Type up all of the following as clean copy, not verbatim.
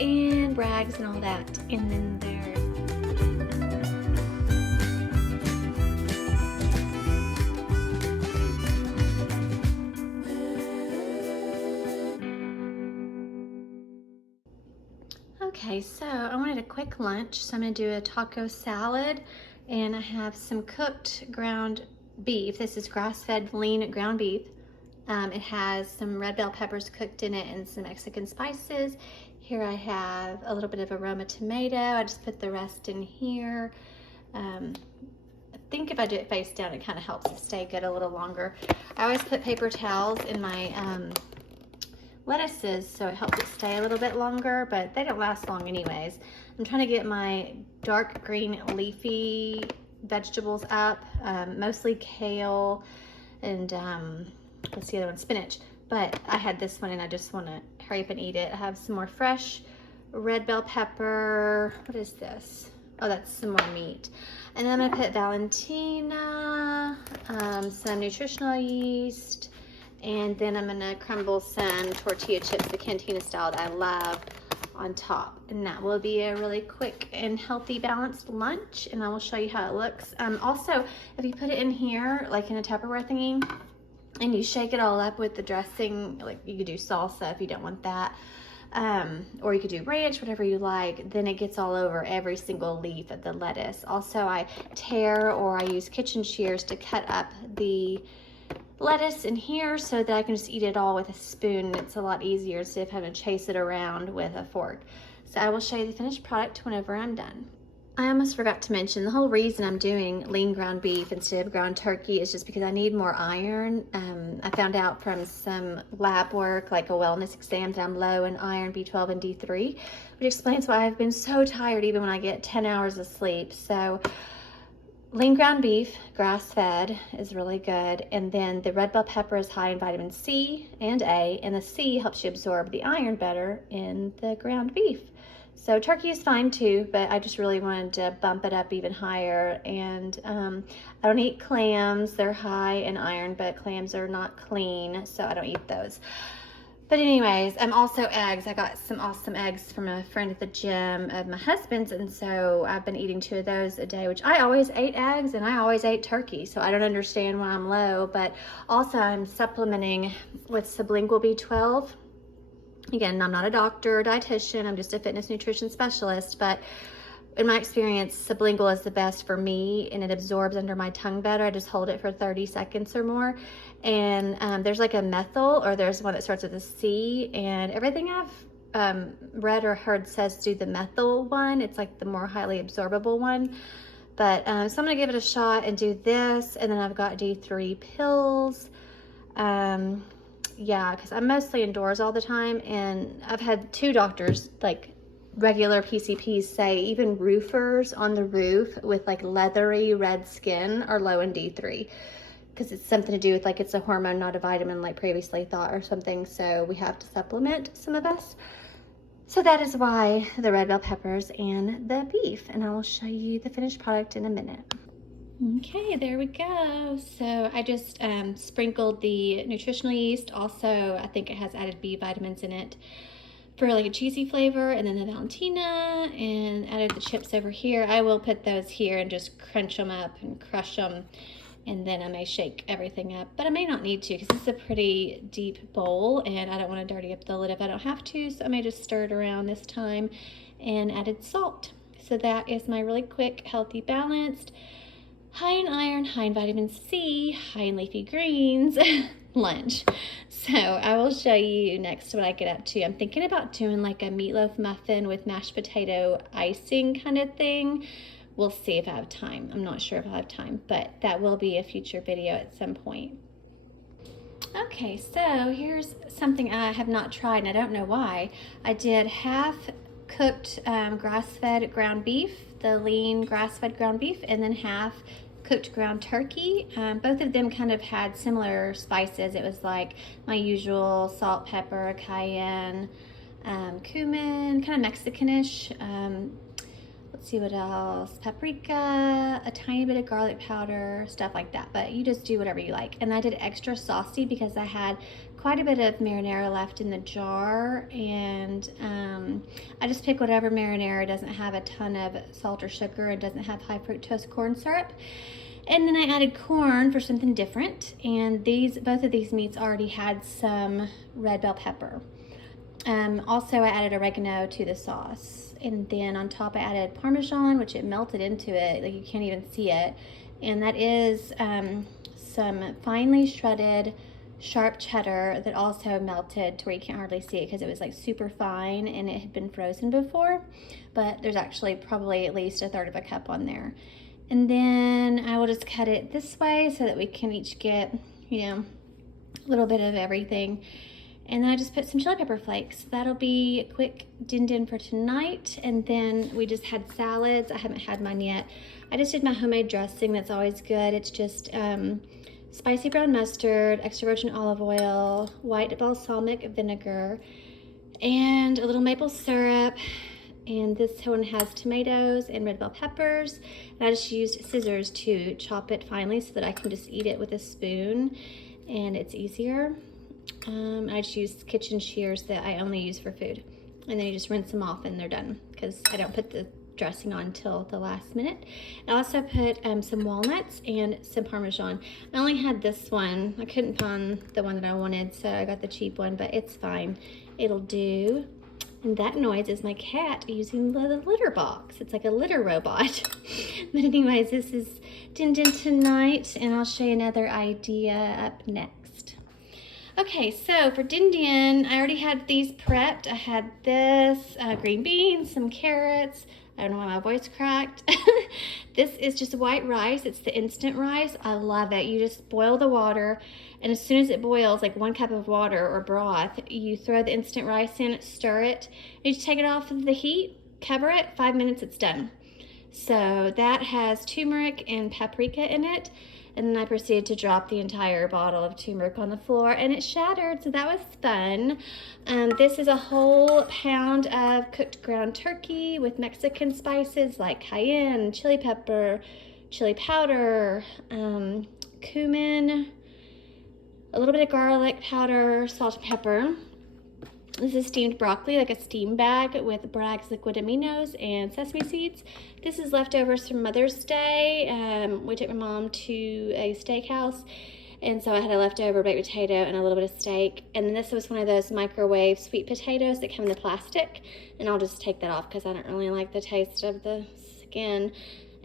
and rags and all that. And then there's okay, so I wanted a quick lunch, so I'm gonna do a taco salad, and I have some cooked ground beef. This is grass-fed lean ground beef. It has some red bell peppers cooked in it and some Mexican spices. Here I have a little bit of aroma tomato. I just put the rest in here. I think if I do it face down, it kind of helps it stay good a little longer. I always put paper towels in my lettuces so it helps it stay a little bit longer, but they don't last long anyways. I'm trying to get my dark green leafy vegetables up, mostly kale and what's the other one, spinach, but I had this one and I just want to hurry up and eat it. I have some more fresh red bell pepper. What is this? Oh, that's some more meat. And then I'm gonna put Valentina, some nutritional yeast, and then I'm gonna crumble some tortilla chips, the cantina style that I love, on top. And that will be a really quick and healthy balanced lunch, and I will show you how it looks. Also, if you put it in here, like in a Tupperware thingy, and you shake it all up with the dressing, like you could do salsa if you don't want that, or you could do ranch, whatever you like, then it gets all over every single leaf of the lettuce. Also, I tear or I use kitchen shears to cut up the lettuce in here so that I can just eat it all with a spoon. It's a lot easier instead of having to chase it around with a fork. So I will show you the finished product whenever I'm done. I almost forgot to mention, the whole reason I'm doing lean ground beef instead of ground turkey is just because I need more iron. I found out from some lab work, like a wellness exam, that I'm low in iron, B12 and D3, which explains why I've been so tired even when I get 10 hours of sleep. So lean ground beef, grass-fed, is really good. And then the red bell pepper is high in vitamin C and A, and the C helps you absorb the iron better in the ground beef. So turkey is fine too, but I just really wanted to bump it up even higher. And I don't eat clams. They're high in iron, but clams are not clean, so I don't eat those. But anyways, also eggs. I got some awesome eggs from a friend at the gym of my husband's, and so I've been eating 2 of those a day, which I always ate eggs and I always ate turkey, so I don't understand why I'm low. But also I'm supplementing with sublingual B12. Again, I'm not a doctor or dietitian, I'm just a fitness nutrition specialist, but in my experience, sublingual is the best for me, and it absorbs under my tongue better. I just hold it for 30 seconds or more. And there's like a methyl, or there's one that starts with a C, and everything I've read or heard says do the methyl one. It's like the more highly absorbable one. But so I'm gonna give it a shot and do this, and then I've got D3 pills. Yeah, because I'm mostly indoors all the time, and I've had 2 doctors, like regular PCPs, say even roofers on the roof with like leathery red skin are low in D3, because it's something to do with, like, it's a hormone, not a vitamin like previously thought or something, so we have to supplement, some of us. So that is why the red bell peppers and the beef, and I will show you the finished product in a minute. Okay, there we go. So I just sprinkled the nutritional yeast. Also, I think it has added B vitamins in it for like a cheesy flavor, and then the Valentina, and added the chips over here. I will put those here and just crunch them up and crush them, and then I may shake everything up, but I may not need to because this is a pretty deep bowl and I don't want to dirty up the lid if I don't have to, so I may just stir it around this time, and added salt. So that is my really quick, healthy, balanced, high in iron, high in vitamin C, high in leafy greens lunch. So I will show you next what I get up to. I'm thinking about doing like a meatloaf muffin with mashed potato icing kind of thing. We'll see if I have time. I'm not sure if I'll have time, but that will be a future video at some point. Okay, so here's something I have not tried, and I don't know why. I did half cooked grass-fed ground beef, the lean grass-fed ground beef, and then half cooked ground turkey. Both of them kind of had similar spices. It was like my usual salt, pepper, cayenne, cumin, kind of Mexicanish. let's see what else. Paprika, a tiny bit of garlic powder, stuff like that. But you just do whatever you like. And I did extra saucy because I had quite a bit of marinara left in the jar. And I just pick whatever marinara doesn't have a ton of salt or sugar and doesn't have high fructose corn syrup. And then I added corn for something different. And both of these meats already had some red bell pepper. Also, I added oregano to the sauce, and then on top I added Parmesan, which it melted into it, like you can't even see it, and that is some finely shredded sharp cheddar that also melted to where you can't hardly see it because it was like super fine and it had been frozen before, but there's actually probably at least 1/3 of a cup on there. And then I will just cut it this way so that we can each get, you know, a little bit of everything. And then I just put some chili pepper flakes. That'll be a quick din din for tonight. And then we just had salads. I haven't had mine yet. I just did my homemade dressing. That's always good. It's just spicy brown mustard, extra virgin olive oil, white balsamic vinegar, and a little maple syrup. And this one has tomatoes and red bell peppers. And I just used scissors to chop it finely so that I can just eat it with a spoon and it's easier. I just use kitchen shears that I only use for food. And then you just rinse them off and they're done because I don't put the dressing on until the last minute. I also put some walnuts and some Parmesan. I only had this one. I couldn't find the one that I wanted, so I got the cheap one, but it's fine. It'll do. And that noise is my cat using the litter box. It's like a litter robot. But anyways, this is Din Din tonight, and I'll show you another idea up next. Okay, so for Din Din, I already had these prepped. I had this, green beans, some carrots. I don't know why my voice cracked. This is just white rice. It's the instant rice. I love it. You just boil the water, and as soon as it boils, like 1 cup of water or broth, you throw the instant rice in, stir it, and you just take it off of the heat, cover it, 5 minutes, it's done. So that has turmeric and paprika in it. And then I proceeded to drop the entire bottle of turmeric on the floor and it shattered, so that was fun. This is a whole pound of cooked ground turkey with Mexican spices like cayenne, chili pepper, chili powder, cumin, a little bit of garlic powder, salt and pepper. This is steamed broccoli, like a steam bag with Bragg's liquid aminos and sesame seeds. This is leftovers from Mother's Day. We took my mom to a steakhouse, and so I had a leftover baked potato and a little bit of steak. And then this was one of those microwave sweet potatoes that come in the plastic, and I'll just take that off because I don't really like the taste of the skin.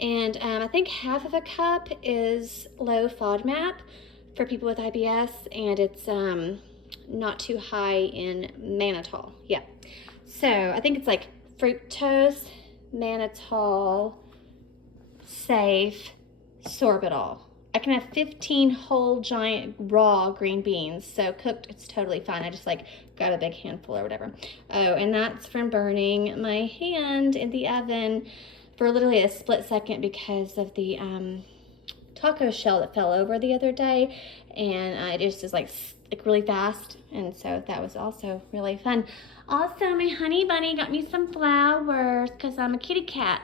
And I think 1/2 of a cup is low FODMAP for people with IBS, and it's not too high in mannitol. Yeah, so I think it's like fructose, mannitol, safe, sorbitol. I can have 15 whole giant raw green beans, so cooked it's totally fine. I just like grab a big handful or whatever. Oh, and that's from burning my hand in the oven for literally a split second because of the taco shell that fell over the other day, and it just is like really fast, and so that was also really fun. Also, my honey bunny got me some flowers because I'm a kitty cat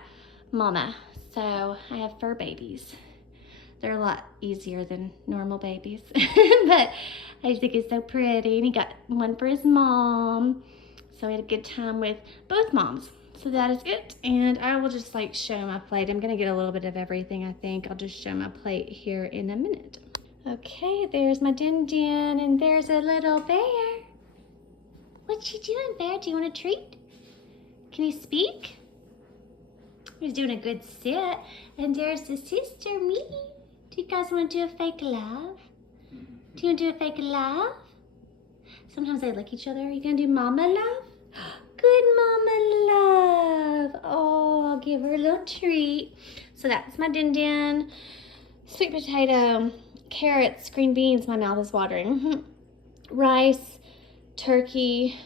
mama, so I have fur babies. They're a lot easier than normal babies, but I just think it's so pretty. And he got one for his mom, so we had a good time with both moms. So that is it, and I will just like show my plate. I'm gonna get a little bit of everything, I think. I'll just show my plate here in a minute. Okay, there's my Din Din, and there's a little bear. What you doing, bear? Do you want a treat? Can you speak? He's doing a good sit. And there's the sister, me. Do you guys want to do a fake love? Do you want to do a fake love? Sometimes they lick each other. Are you gonna do mama love? Good mama love. Oh, I'll give her a little treat. So that's my Din Din. Sweet potato, carrots, green beans, my mouth is watering. Rice, turkey,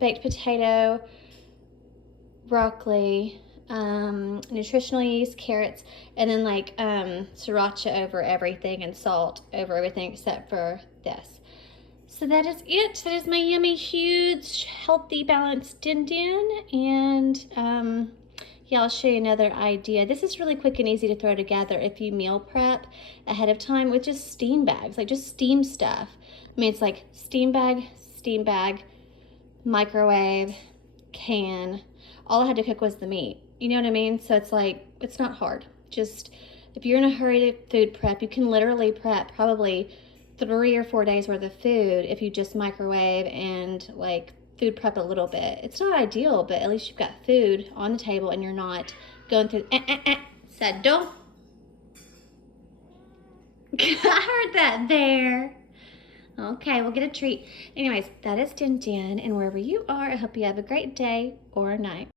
baked potato, broccoli, nutritional yeast, carrots, and then like sriracha over everything and salt over everything except for this. So that is it. That is my yummy, huge, healthy, balanced Din Din. And Yeah, I'll show you another idea. This is really quick and easy to throw together if you meal prep ahead of time with just steam bags, like just steam stuff. I mean, it's like steam bag, microwave, can. All I had to cook was the meat. You know what I mean? So it's like, it's not hard. Just, if you're in a hurry to food prep, you can literally prep probably 3 or 4 days worth of food if you just microwave and like food prep a little bit. It's not ideal, but at least you've got food on the table and you're not going through, said don't. I heard that there. Okay, we'll get a treat. Anyways, that is Din Din, and wherever you are, I hope you have a great day or night.